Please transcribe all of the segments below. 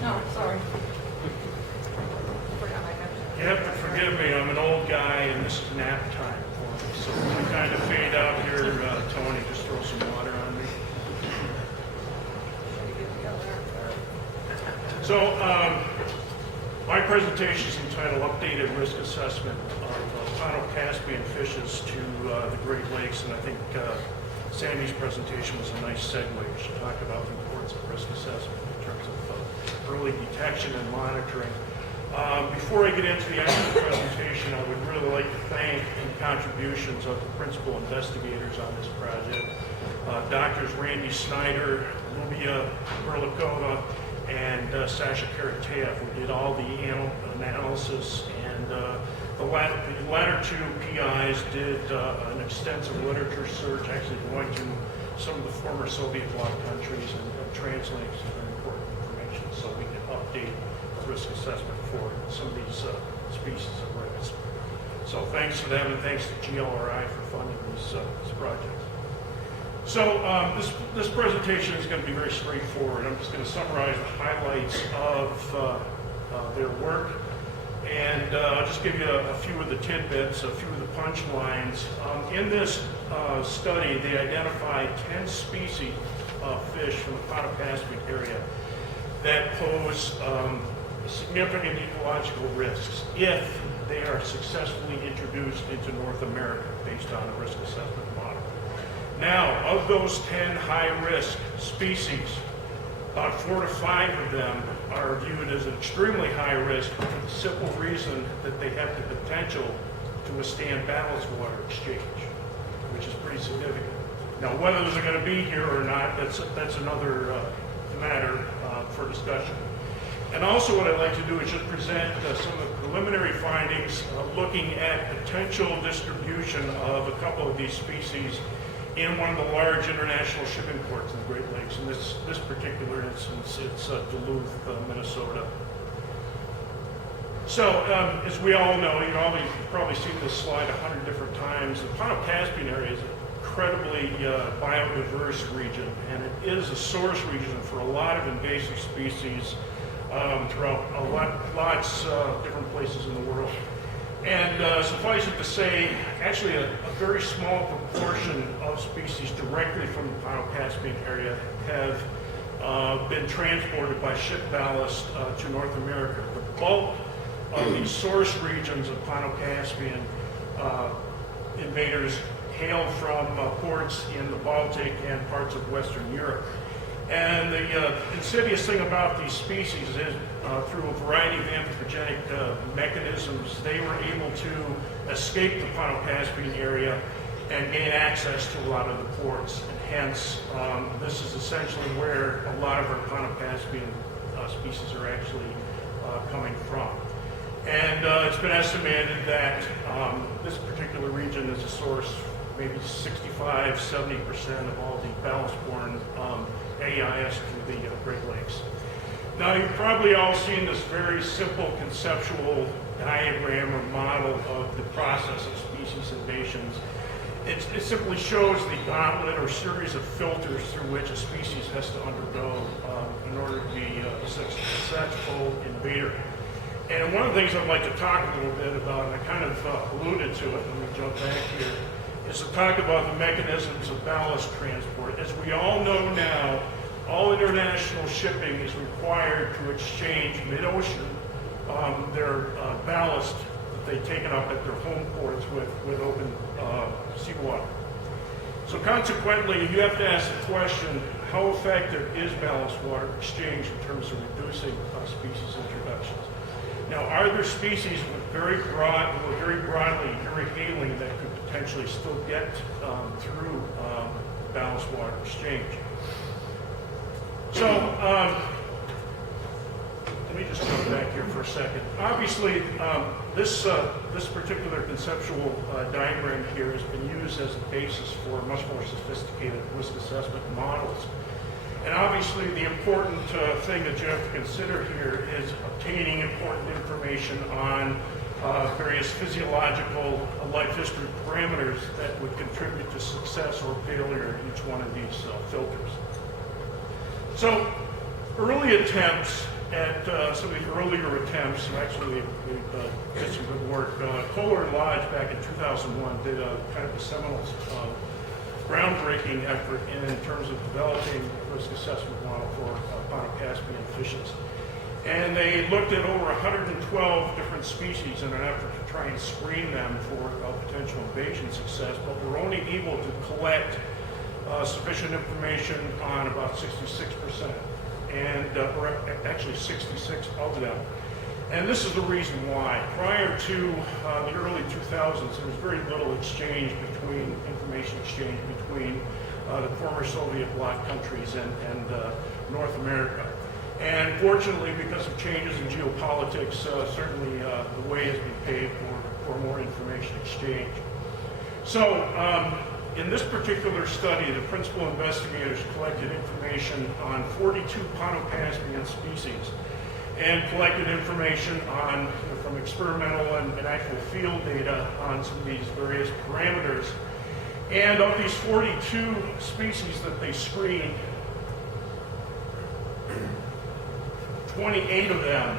No, sorry. You have to forgive me, I'm an old guy and this is nap time for me. So I kind of fade out here, Tony, just throw some water on me. So my presentation is entitled Updated Risk Assessment of Ponto-Caspian Fishes to the Great Lakes, and I think Sandy's presentation was a nice segue. We should talk about the importance of risk assessment in terms of early detection and monitoring. Before I get into the actual presentation, I would really like to thank the contributions of the principal investigators on this project, Doctors Randy Snyder, Lubia Berlicova, and Sasha Karateev, who did all the analysis, and the latter two PIs did an extensive literature search, actually going to some of the former Soviet bloc countries and translating some very important information so we can update the risk assessment for some of these species of risk. So thanks to them and thanks to GLRI for funding this project. So this presentation is going to be very straightforward. I'm just going to summarize the highlights of their work, and I'll just give you a few of the tidbits, a few of the punchlines. In this study, they identified 10 species of fish from the Ponto-Caspian area that pose significant ecological risks if they are successfully introduced into North America based on a risk assessment model. Now, of those 10 high-risk species, about 4 to 5 of them are viewed as extremely high risk for the simple reason that they have the potential to withstand ballast water exchange, which is pretty significant. Now, whether those are going to be here or not, that's another matter for discussion. And also what I'd like to do is just present some of the preliminary findings looking at potential distribution of a couple of these species in one of the large international shipping ports in the Great Lakes. In this particular instance, it's Duluth, Minnesota. So, as we all know, you've probably seen this slide 100 different times. The Ponto-Caspian area is an incredibly biodiverse region, and it is a source region for a lot of invasive species throughout lots of different places in the world. And suffice it to say, actually a very small proportion of species directly from the Ponto-Caspian area have been transported by ship ballast to North America. The bulk of these source regions of Ponto-Caspian invaders hail from ports in the Baltic and parts of Western Europe. And the insidious thing about these species is through a variety of anthropogenic mechanisms, they were able to escape the Ponto-Caspian area and gain access to a lot of the ports. And hence, this is essentially where a lot of our Ponto-Caspian species are actually coming from. And it's been estimated that this particular region is a source, maybe 65, 70% of all the ballast-borne AIS through the Great Lakes. Now, you've probably all seen this very simple conceptual diagram or model of the process of species invasions. It simply shows the gauntlet or series of filters through which a species has to undergo in order to be a successful invader. And one of the things I'd like to talk a little bit about, and I kind of alluded to it, let me jump back here, is to talk about the mechanisms of ballast transport. As we all know now, all international shipping is required to exchange mid-ocean their ballast that they've taken up at their home ports with open seawater. So consequently, you have to ask the question, how effective is ballast water exchange in terms of reducing species introductions? Now, are there species with very broadly irrigating that could potentially still get through ballast water exchange? So, let me just go back here for a second. Obviously, this particular conceptual diagram here has been used as a basis for much more sophisticated risk assessment models. And obviously, the important thing that you have to consider here is obtaining important information on various physiological life history parameters that would contribute to success or failure in each one of these filters. So, early attempts at some of the earlier attempts. Actually, we did some good work. Kohler and Lodge back in 2001 did a kind of a seminal groundbreaking effort in terms of developing a risk assessment model for Ponto-Caspian fishes. And they looked at over 112 different species in an effort to try and screen them for potential invasion success, but were only able to collect sufficient information on about 66%, and or actually 66 of them. And this is the reason why. Prior to the early 2000s, there was very little information exchange between the former Soviet bloc countries and North America. And fortunately, because of changes in geopolitics, certainly the way has been paved for more information exchange. So in this particular study, the principal investigators collected information on 42 Ponto-Caspian species and collected information on, from experimental and actual field data on some of these various parameters. And of these 42 species that they screened, 28 of them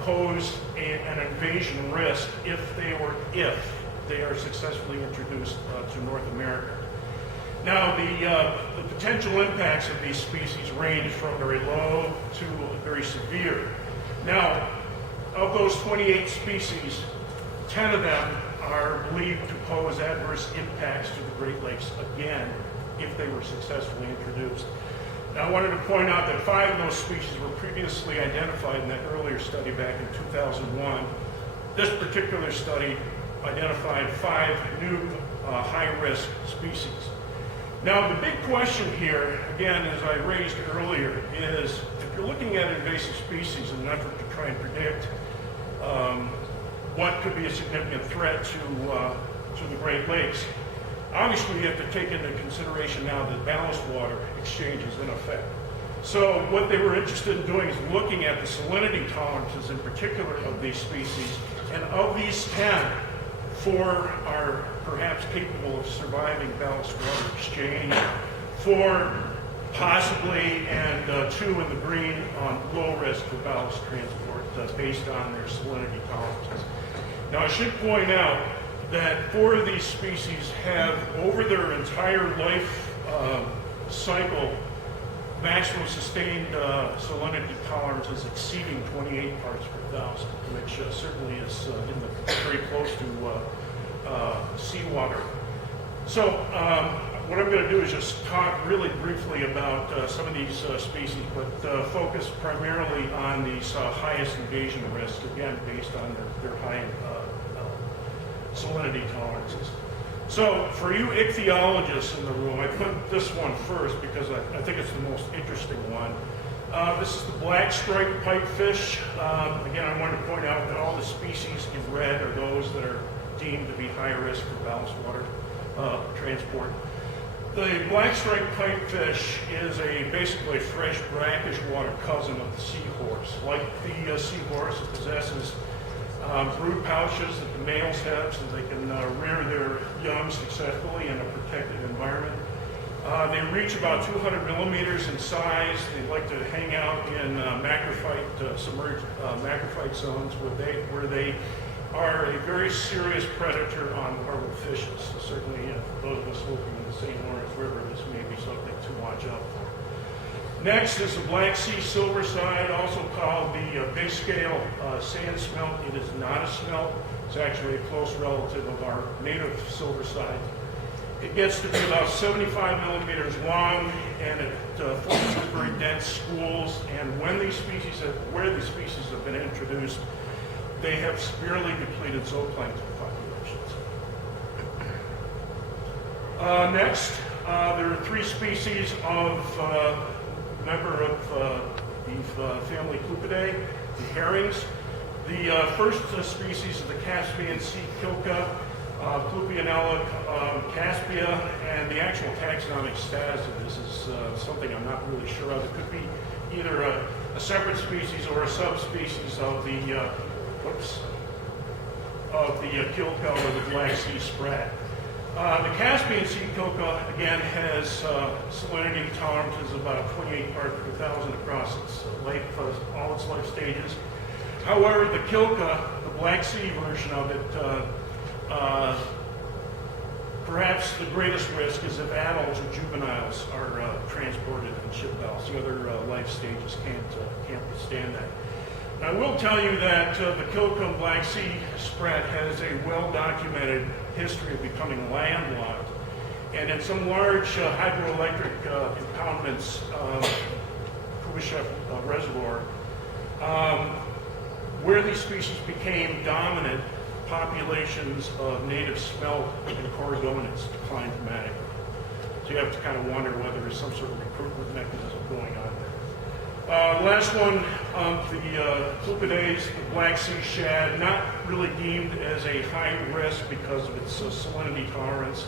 pose an invasion risk if they are successfully introduced to North America. Now, the potential impacts of these species range from very low to very severe. Now, of those 28 species, 10 of them are believed to pose adverse impacts to the Great Lakes, again, if they were successfully introduced. Now, I wanted to point out that 5 of those species were previously identified in that earlier study back in 2001. This particular study identified 5 new high-risk species. Now, the big question here, again, as I raised earlier, is if you're looking at invasive species in an effort to try and predict what could be a significant threat to the Great Lakes, obviously you have to take into consideration now that ballast water exchange is in effect. So what they were interested in doing is looking at the salinity tolerances in particular of these species, and of these 10, 4 are perhaps capable of surviving ballast water exchange, 4 possibly, and 2 in the green on low risk for ballast transport based on their salinity tolerances. Now, I should point out that 4 of these species have, over their entire life cycle, maximum sustained salinity tolerances exceeding 28 parts per thousand, which certainly is very close to seawater. So what I'm going to do is just talk really briefly about some of these species, but focus primarily on these highest invasion risks, again, based on their high salinity tolerances. So for you ichthyologists in the room, I put this one first because I think it's the most interesting one. This is the black striped pipefish. Again, I wanted to point out that all the species in red are those that are deemed to be high risk for ballast water transport. The black striped pipefish is basically a fresh brackish water cousin of the seahorse. Like the seahorse, it possesses brood pouches that the males have so they can rear their young successfully in a protected environment. They reach about 200 millimeters in size. They like to hang out in submerged macrophyte zones where they are a very serious predator on larval fishes. So certainly, for those of us looking in the St. Lawrence River, this may be something to watch out for. Next is the Black Sea silverside, also called the big scale sand smelt. It is not a smelt. It's actually a close relative of our native silverside. It gets to be about 75 millimeters long, and it forms very dense schools. And where these species have been introduced, they have severely depleted zooplankton populations. Next, there are 3 species of member of the family Clupidae, the herrings. The first species is the Caspian sea kilka, Clupianella caspia, and the actual taxonomic status of this is something I'm not really sure of. It could be either a separate species or a subspecies of the kilka or the Black Sea sprat. The Caspian sea kilka, again, has salinity tolerance of about 28 parts per thousand across its life, all its life stages. However, the kilka, the Black Sea version of it, perhaps the greatest risk is if adults or juveniles are transported in ship ballast. The other life stages can't withstand that. I will tell you that the Kilcombe Black Sea spread has a well-documented history of becoming landlocked. And in some large hydroelectric impoundments, Kuwishep Reservoir, where these species became dominant, populations of native smelt and corridonids declined dramatically. So you have to kind of wonder whether there's some sort of recruitment mechanism going on there. Last one, the Clupidae, the Black Sea Shad, not really deemed as a high risk because of its salinity tolerance.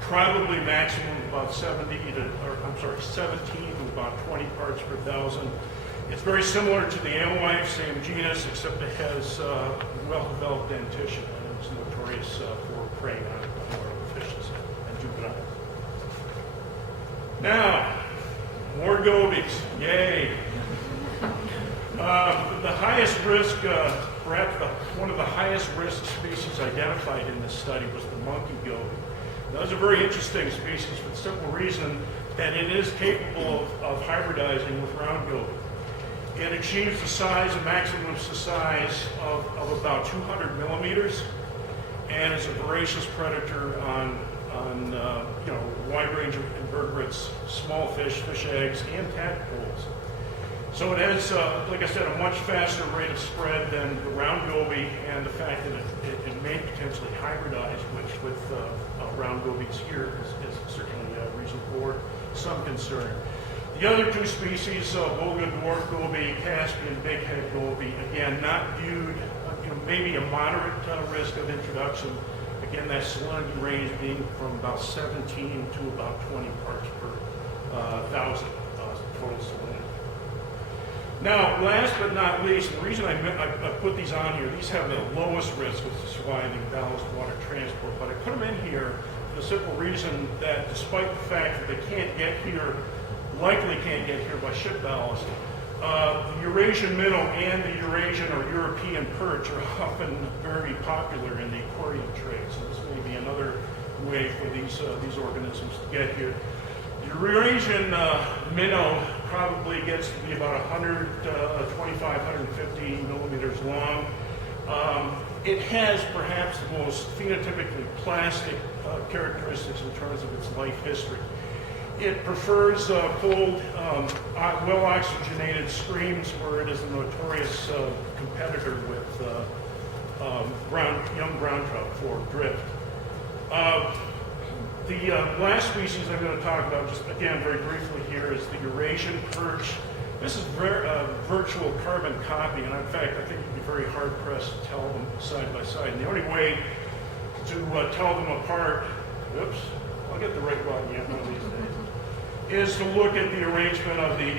Probably maximum about 17 to about 20 parts per thousand. It's very similar to the alewife, same genus, except it has well-developed dentition, and it's notorious for preying on larval fishes and juveniles. Now, more gobies, yay! The highest risk, perhaps one of the highest risk species identified in this study was the monkey goby. That was a very interesting species for the simple reason that it is capable of hybridizing with round goby. It achieves the size, a maximum size of about 200 millimeters, and is a voracious predator on a wide range of invertebrates, small fish, fish eggs, and tadpoles. So it has, like I said, a much faster rate of spread than the round goby, and the fact that it may potentially hybridize, which with round gobies here is certainly a reason for some concern. The other two species, Volga dwarf goby, Caspian bighead goby, again, not viewed, maybe a moderate risk of introduction. Again, that salinity range being from about 17 to about 20 parts per thousand total salinity. Now, last but not least, the reason I put these on here, these have the lowest risk of surviving ballast water transport, but I put them in here for the simple reason that despite the fact that they can't get here, likely can't get here by ship ballast, the Eurasian minnow and the Eurasian or European perch are often very popular in the aquarium trade. So this may be another way for these organisms to get here. The Eurasian minnow probably gets to be about 125, 150 millimeters long. It has perhaps the most phenotypically plastic characteristics in terms of its life history. It prefers cold, well-oxygenated streams where it is a notorious competitor with young ground trout for drift. The last species I'm going to talk about, just again very briefly here, is the Eurasian perch. This is a virtual carbon copy, and in fact, I think you'd be very hard-pressed to tell them side by side. And the only way to tell them apart, oops, I'll get the right one yet one of these days, is to look at the arrangement of the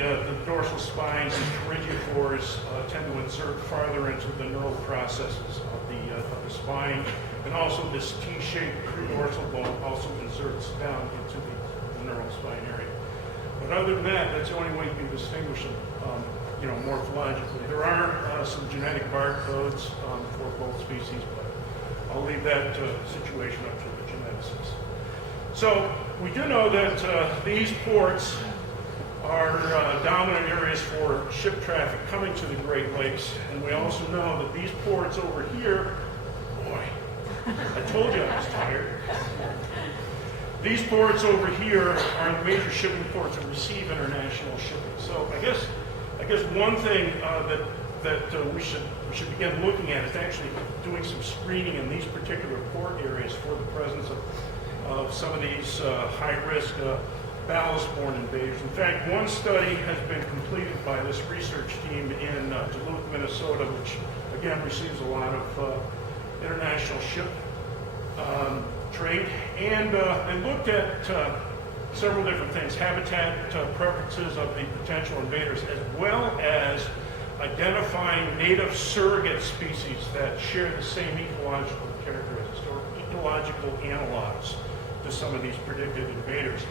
dorsal spines. And pterygophores tend to insert farther into the neural processes of the spine, and also this T-shaped pre-dorsal bone also inserts down into the neural spine area. But other than that, that's the only way you can distinguish them, morphologically. There are some genetic barcodes for both species, but I'll leave that situation up to the geneticists. So we do know that these ports are dominant areas for ship traffic coming to the Great Lakes, and we also know that these ports over here, boy, I told you I was tired. These ports over here are the major shipping ports that receive international shipping. So I guess one thing that we should begin looking at is actually doing some screening in these particular port areas for the presence of some of these high-risk ballast-borne invaders. In fact, one study has been completed by this research team in Duluth, Minnesota, which again receives a lot of international ship trade, and they looked at several different things, habitat preferences of the potential invaders, as well as identifying native surrogate species that share the same ecological characteristics, ecological analogs to some of these predicted invaders.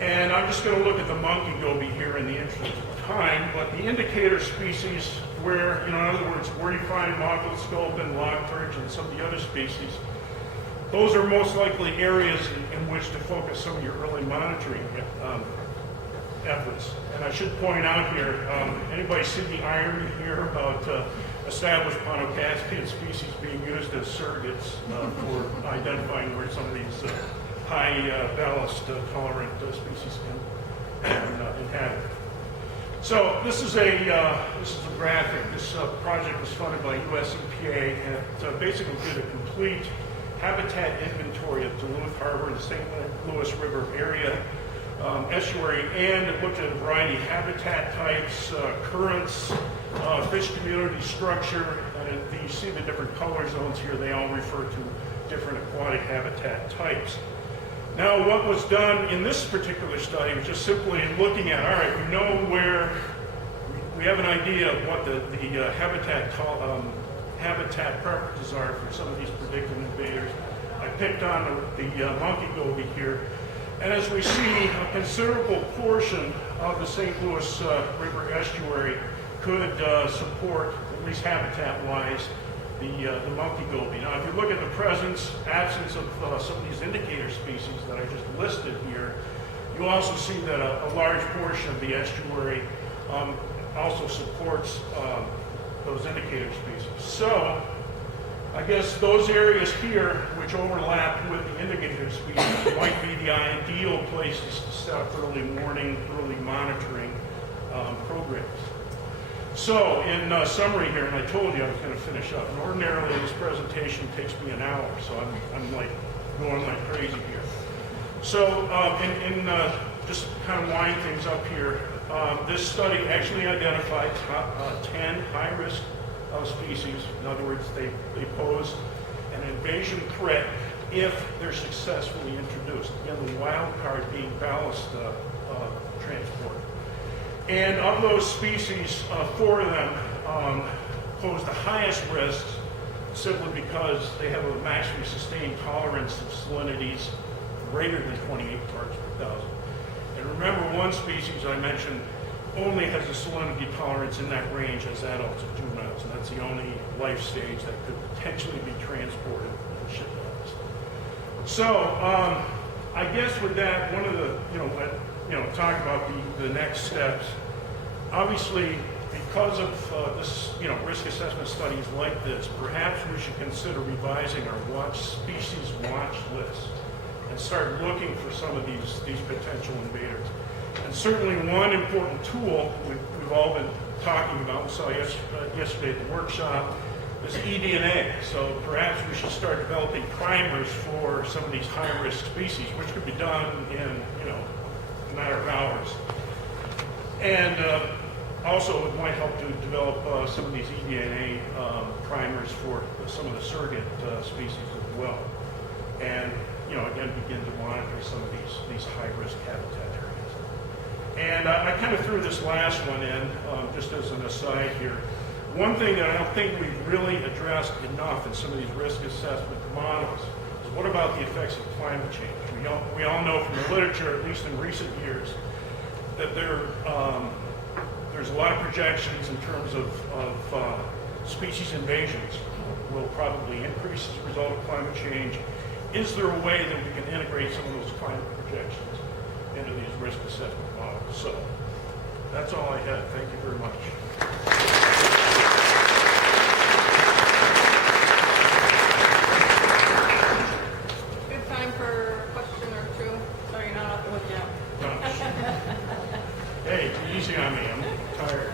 And I'm just going to look at the monkey goby here in the interest of time, but the indicator species where, in other words, where you find mottled sculpin, log perch, and some of the other species, those are most likely areas in which to focus some of your early monitoring efforts. And I should point out here, anybody see the irony here about established Ponto-Caspian species being used as surrogates for identifying where some of these high ballast tolerant species can inhabit. So this is a graphic. This project was funded by US EPA, and it basically did a complete habitat inventory of Duluth Harbor and the St. Louis River area estuary, and it looked at a variety of habitat types, currents, fish community structure, and you see the different color zones here. They all refer to different aquatic habitat types. Now, what was done in this particular study was just simply looking at, all right, we know where, we have an idea of what the habitat preferences are for some of these predicted invaders. I picked on the monkey goby here. And as we see, a considerable portion of the St. Louis River estuary could support, at least habitat-wise, the monkey goby. Now, if you look at the presence, absence of some of these indicator species that I just listed here, you also see that a large portion of the estuary also supports those indicator species. So, I guess those areas here, which overlap with the indicator species, might be the ideal places to set up early warning, early monitoring programs. So, in summary here, and I told you I was going to finish up, and ordinarily this presentation takes me an hour, so I'm like going like crazy here. So, just kind of wind things up here, this study actually identified 10 high-risk species. In other words, they pose an invasion threat if they're successfully introduced. Again, the wild card being ballast transport. And of those species, 4 of them pose the highest risks simply because they have a maximally sustained tolerance of salinities greater than 28 parts per thousand. And remember, one species I mentioned only has a salinity tolerance in that range as adults of juveniles, and that's the only life stage that could potentially be transported in shipyards. So, I guess with that, one of the, talk about the next steps. Obviously, because of this, risk assessment studies like this, perhaps we should consider revising our species watch list and start looking for some of these potential invaders. And certainly one important tool we've all been talking about, we saw yesterday at the workshop, is eDNA. So perhaps we should start developing primers for some of these high-risk species, which could be done in a matter of hours. And also it might help to develop some of these eDNA primers for some of the surrogate species as well. And again, begin to monitor some of these high-risk habitat areas. And I kind of threw this last one in, just as an aside here. One thing that I don't think we've really addressed enough in some of these risk assessment models is what about the effects of climate change? We all know from the literature, at least in recent years, that there's a lot of projections in terms of species invasions will probably increase as a result of climate change. Is there a way that we can integrate some of those climate projections into these risk assessment models? So that's all I had. Thank you very much. Good time for a question or two, so you're not off the hook yet. Hey, easy on me. I'm tired.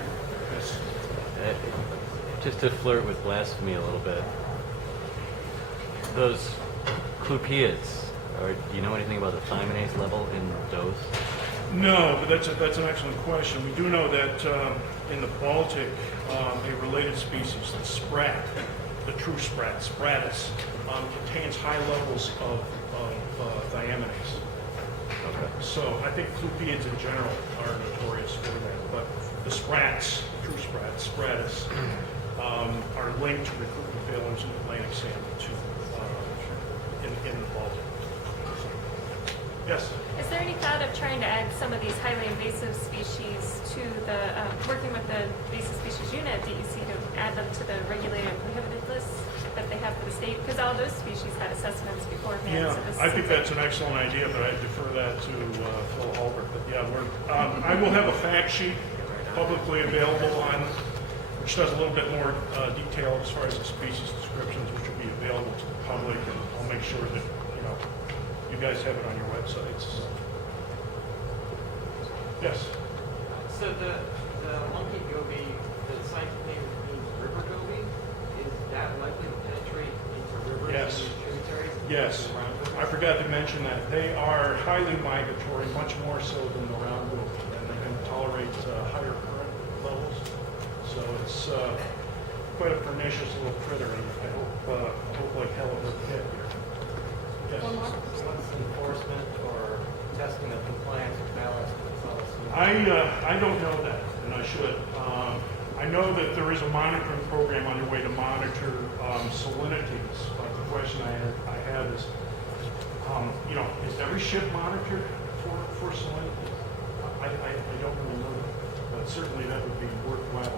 Just to flirt with blasphemy a little bit, those clupids, or do you know anything about the thymidase level in those? No, but that's an excellent question. We do know that in the Baltic, a related species, the sprat, the true sprat, Spratus, contains high levels of thymidase. Okay. So I think clupids in general are notorious for that, but the sprats, true sprats, Spratus, are linked to recruitment failures in Atlantic salmon too, in Yes. Is there any thought of trying to add some of these highly invasive species to the, working with the invasive species unit at DEC to add them to the regulated and prohibited list that they have for the state? Because all those species had assessments beforehand. Yeah, so this I think seems that's an excellent idea, but I defer that to Phil Holbert. But yeah, I will have a fact sheet publicly available on, which does a little bit more detail as far as the species descriptions, which will be available to the public, and I'll make sure that, you guys have it on your websites. Yes? So the monkey goby, the site name means river goby, is that likely to penetrate into rivers Yes. and tributaries? Yes. Around rivers? I forgot to mention that. They are highly migratory, much more so than the roundwood, and they can tolerate higher current levels. So it's quite a pernicious little critter, and I hope like hell it doesn't hit here. Yes. One more? What's enforcement or testing of compliance with ballast and solids? I don't know that, and I should. I know that there is a monitoring program underway to monitor salinities, but the question I have is, is every ship monitored for salinity? I don't really know that, but certainly that would be worthwhile